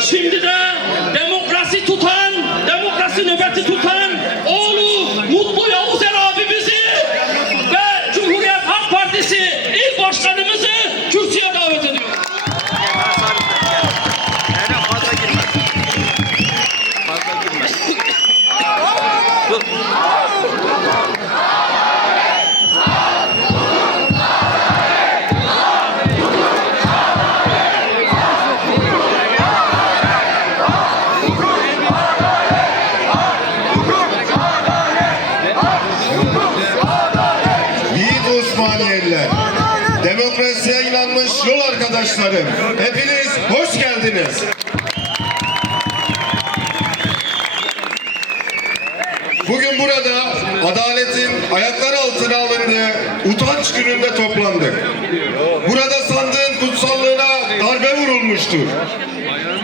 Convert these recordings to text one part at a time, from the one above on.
Şimdi de demokrasi tutan, arkadaşlarım, hepiniz hoş geldiniz. Bugün burada adaletin ayaklar altına alındığı utanç gününde toplandık. Burada sandığın kutsallığına darbe vurulmuştur.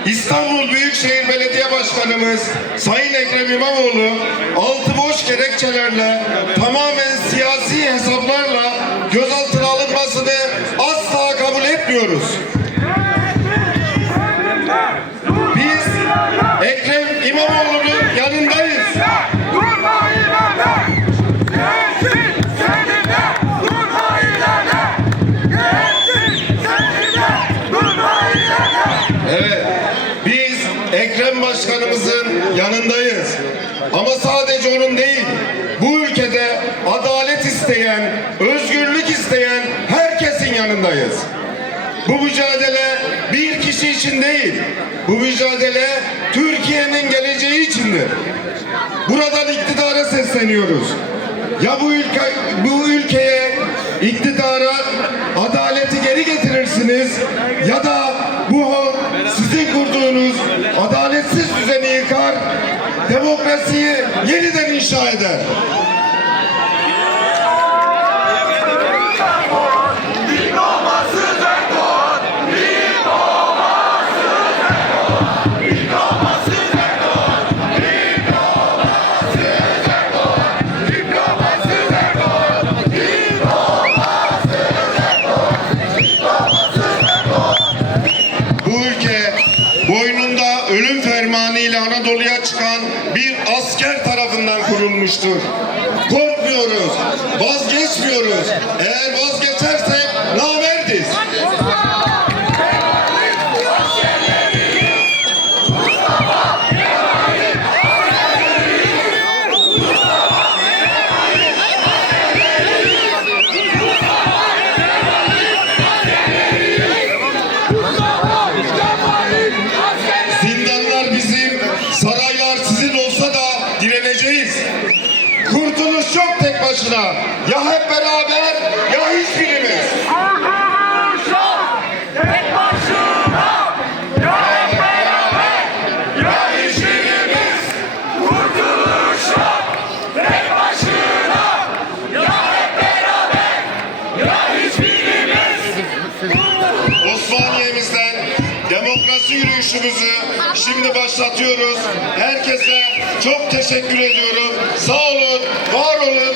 İstanbul Büyükşehir Belediye Başkanımız Sayın Ekrem İmamoğlu altı boş gerekçelerle tamamen siyasi hesaplarla asla kabul etmiyoruz. Biz Ekrem İmamoğlu'nun yanındayız. Evet, biz Ekrem Başkanımızın yanındayız. Ama sadece onun değil, bu ülkede adalet isteyen, özgürlük isteyen herkesin yanındayız. Bu mücadele bir kişi için değil, bu mücadele Türkiye'nin geleceği içindir. Buradan iktidara sesleniyoruz. Ya bu ülke bu ülkeye iktidara adaleti geri getirirsiniz ya da bu halk sizin kurduğunuz adaletsiz düzeni yıkar, demokrasiyi yeniden inşa eder. Fermanı Anadolu'ya çıkan bir asker tarafından kurulmuştur. Korkmuyoruz, vazgeçmiyoruz. Eğer vazgeçersek başına. Ya hep beraber ya hiçbirimiz. Demokrasi yürüyüşümüzü şimdi başlatıyoruz. Herkese çok teşekkür ediyorum. Sağ olun, var olun,